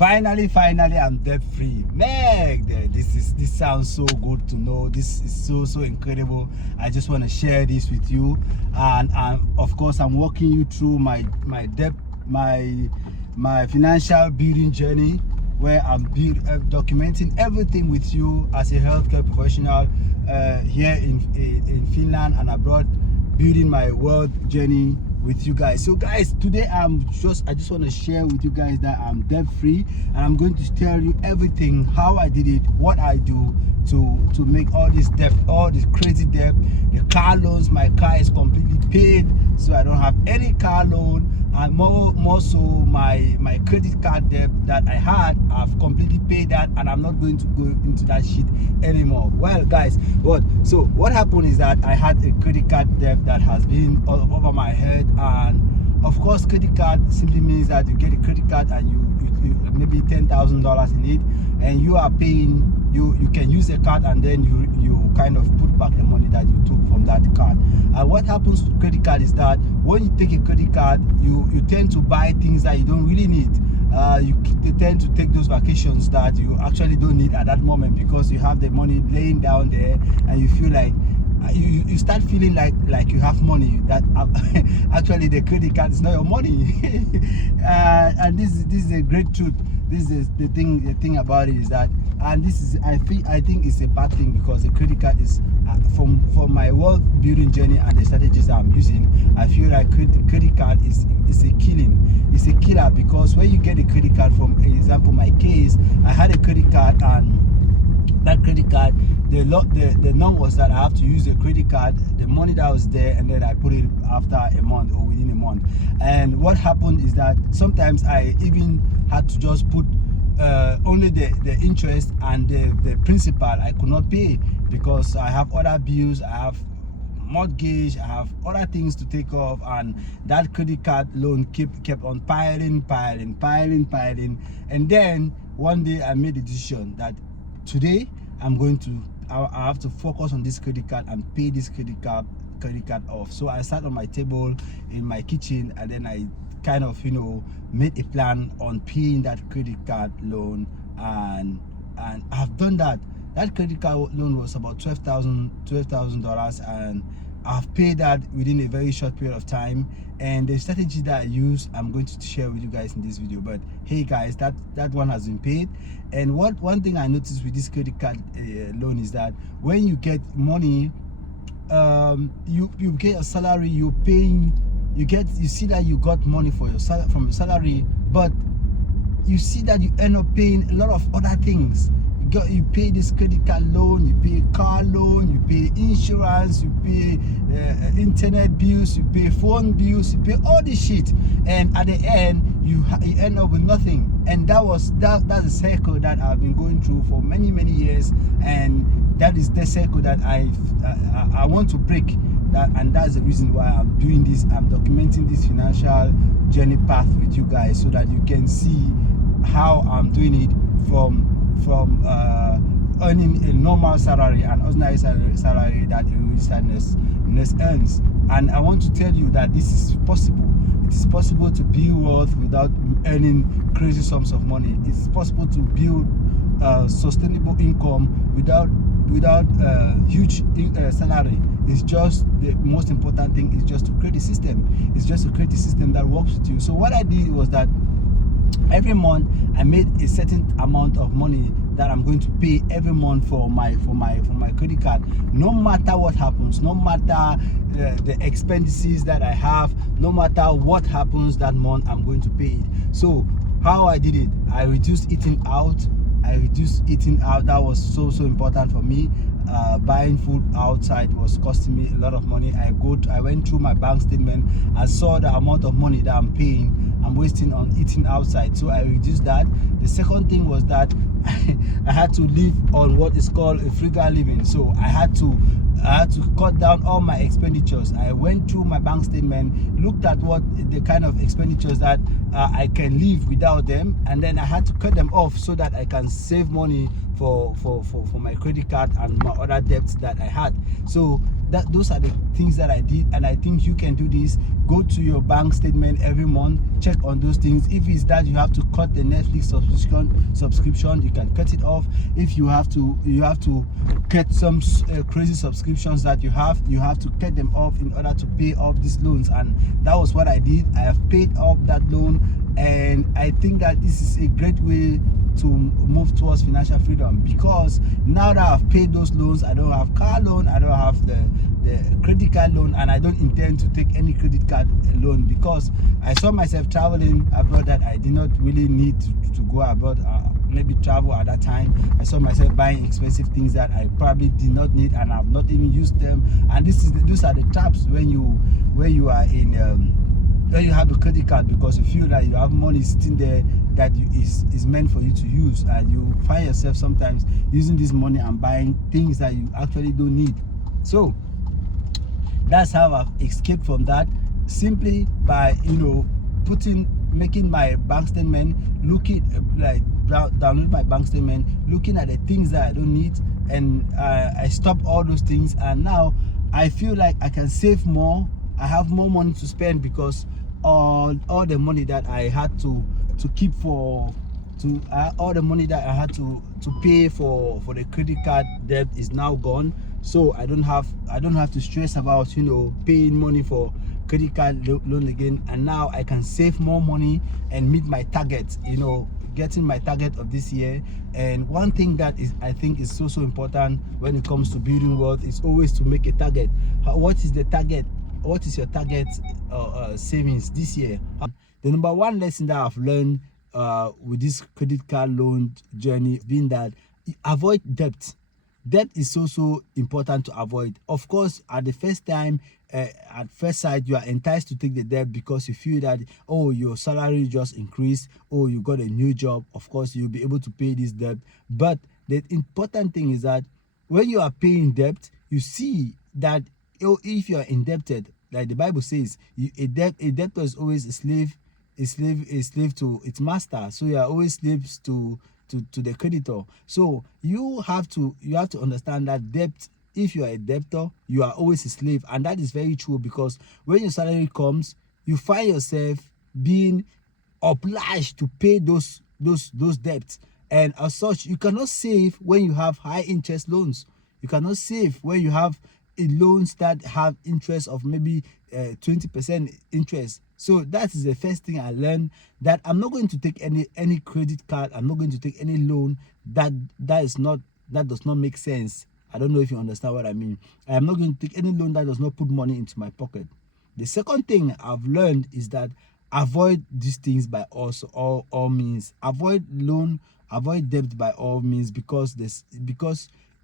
Finally, I'm debt free. Man, this sounds so good to know. This is so incredible. I just want to share this with you, and of course I'm walking you through my debt, my financial building journey, where I'm documenting everything with you as a healthcare professional here in Finland and abroad, building my wealth journey with you guys. So guys, today I just want to share with you guys that I'm debt free, and I'm going to tell you everything, how I did it, what I do to make all this debt, all this crazy debt. The car loans, my car is completely paid, so I don't have any car loan, and more so my credit card debt that I had, I've completely paid that, and I'm not going to go into that shit anymore. Well guys, what happened is that I had a credit card debt that has been all over my head. And of course, credit card simply means that you get a credit card and you maybe $10,000 in it, and you are paying. You can use a card, and then you kind of put back the money that you took from that card. And what happens with credit card is that when you take a credit card, you tend to buy things that you don't really need. You tend to take those vacations that you actually don't need at that moment, because you have the money laying down there, and you feel like you start feeling like you have money that actually the credit card is not your money. And this is a great truth. This is the thing about it is that, and this is I think it's a bad thing, because the credit card is from my wealth building journey and the strategies that I'm using, I feel like credit card is a killing. It's a killer, because when you get a credit card, from example my case, I had a credit card, and that credit card, the norm was that I have to use the credit card, the money that was there, and then I put it after a month or within a month. And what happened is that sometimes I even had to just put only the interest and the principal. I could not pay because I have other bills, I have mortgage, I have other things to take off, and that credit card loan kept on piling. And then one day I made a decision that today I have to focus on this credit card and pay this credit card off. So I sat on my table in my kitchen, and then I kind of made a plan on paying that credit card loan, and I've done that. That credit card loan was about $12,000, and I've paid that within a very short period of time. And the strategy that I use, I'm going to share with you guys in this video. But hey guys, that one has been paid. And one thing I noticed with this credit card loan is that when you get money, you get a salary, you see that you got money for from your salary, but you see that you end up paying a lot of other things. You pay this credit card loan, you pay car loan, you pay insurance, you pay internet bills, you pay phone bills, you pay all this shit, and at the end you end up with nothing. And that's a circle that I've been going through for many years, and that is the circle that I want to break. And that's the reason why I'm doing this. I'm documenting this financial journey path with you guys, so that you can see how I'm doing it from earning a normal salary, an ordinary salary that a registered nurse earns. And I want to tell you that this is possible. It is possible to build wealth without earning crazy sums of money. It is possible to build sustainable income without huge salary. It's just, the most important thing is just to create a system. It's just to create a system that works with you. So what I did was that every month I made a certain amount of money that I'm going to pay every month for my credit card. No matter what happens, no matter the expenses that I have, no matter what happens that month, I'm going to pay it. So how I did it, I reduced eating out. That was so important for me. Buying food outside was costing me a lot of money. I went through my bank statement and saw the amount of money that I'm wasting on eating outside, so I reduced that. The second thing was that I had to live on what is called a frugal living. So I had to cut down all my expenditures. I went through my bank statement, looked at what the kind of expenditures that I can live without them, and then I had to cut them off so that I can save money for my credit card and my other debts that I had. So those are the things that I did, and I think you can do this. Go to your bank statement every month, check on those things. If it's that you have to cut the Netflix subscription, you can cut it off. If you have to cut some crazy subscriptions that you have to cut them off in order to pay off these loans. And that was what I did. I have paid off that loan, and I think that this is a great way to move towards financial freedom, because now that I've paid those loans, I don't have car loan, I don't have the credit card loan, and I don't intend to take any credit card loan, because I saw myself traveling abroad that I did not really need to go abroad, maybe travel at that time. I saw myself buying expensive things that I probably did not need, and I've not even used them. And those are the traps when you are in when you have a credit card, because you feel that you have money sitting there that is meant for you to use, and you find yourself sometimes using this money and buying things that you actually don't need. So that's how I've escaped from that, simply by making my bank statement, looking like download my bank statement, looking at the things that I don't need, and I stopped all those things. And now I feel like I can save more. I have more money to spend, because all the money that I had to keep all the money that I had to pay for the credit card debt is now gone. So I don't have to stress about paying money for credit card loan again. And now I can save more money and meet my target, getting my target of this year. And one thing that I think is so important when it comes to building wealth is always to make a target. What is the target? What is your target savings this year? The number one lesson that I've learned with this credit card loan journey being that avoid debt. Debt is so important to avoid. Of course, at the first time, at first sight, you are enticed to take the debt because you feel that, oh, your salary just increased, oh, you got a new job. Of course, you'll be able to pay this debt. But the important thing is that when you are paying debt, you see that if you are indebted, like the Bible says, a debtor is always a slave to its master. So you are always slaves to the creditor. So you have to understand that debt, if you are a debtor, you are always a slave. And that is very true, because when your salary comes, you find yourself being obliged to pay those debts. And as such, you cannot save when you have high interest loans. You cannot save when you have loans that have interest of maybe 20% interest. So that is the first thing I learned, that I'm not going to take any credit card. I'm not going to take any loan that does not make sense. I don't know if you understand what I mean. I am not going to take any loan that does not put money into my pocket. The second thing I've learned is that avoid these things by all means. Avoid debt by all means, because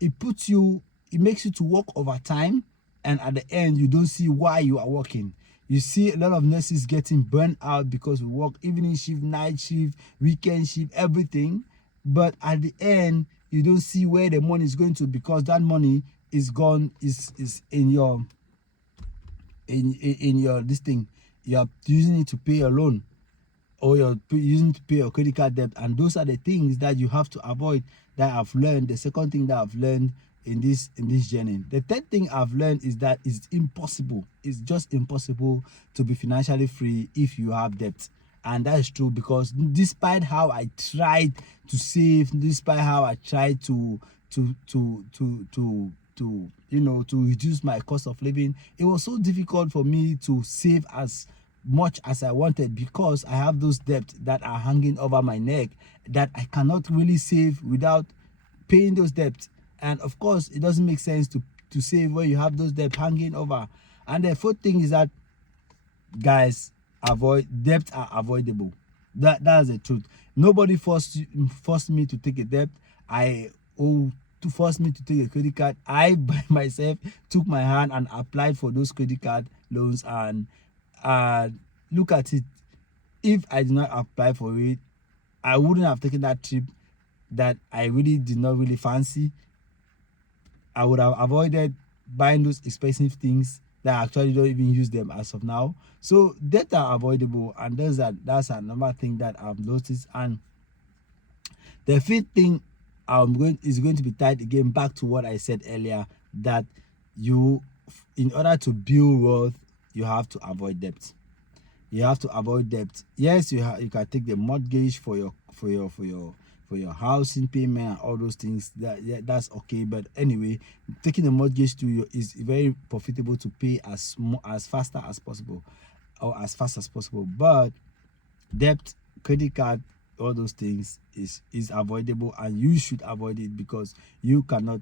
it makes you to work overtime, and at the end you don't see why you are working. You see a lot of nurses getting burned out because we work evening shift, night shift, weekend shift, everything. But at the end, you don't see where the money is going to, because that money is gone, is in your this thing. You're using it to pay your loan, or you're using to pay your credit card debt. And those are the things that you have to avoid, that I've learned. The second thing that I've learned in this journey. The third thing I've learned is that it's just impossible to be financially free if you have debt. And that is true, because despite how I tried to save, despite how I tried to reduce my cost of living, it was so difficult for me to save as much as I wanted, because I have those debts that are hanging over my neck that I cannot really save without paying those debts. And of course, it doesn't make sense to save when you have those debts hanging over. And the fourth thing is that, guys, debts are avoidable. That's the truth. Nobody forced me to take a debt. To force me to take a credit card. I by myself took my hand and applied for those credit card loans. And look at it. If I did not apply for it, I wouldn't have taken that trip that I really did not really fancy. I would have avoided buying those expensive things that I actually don't even use them as of now. So debt are avoidable, and that's another thing that I've noticed. And the fifth thing is going to be tied again back to what I said earlier, that you in order to build wealth, you have to avoid debt. You have to avoid debt. Yes, you can take the mortgage for your housing payment and all those things. That's okay. But anyway, taking the mortgage to you is very profitable to pay as faster as possible, or as fast as possible. But debt, credit card, all those things is avoidable, and you should avoid it, because you cannot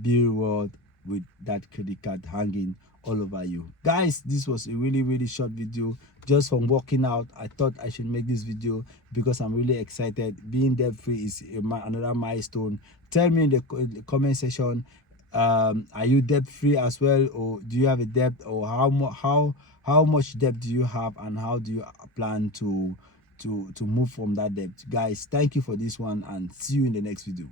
build wealth with that credit card hanging all over you. Guys, this was a really short video just from working out. I thought I should make this video because I'm really excited. Being debt free is another milestone. Tell me in the comment section, are you debt free as well, or do you have a debt, or how much debt do you have, and how do you plan to move from that debt? Guys, thank you for this one, and see you in the next video.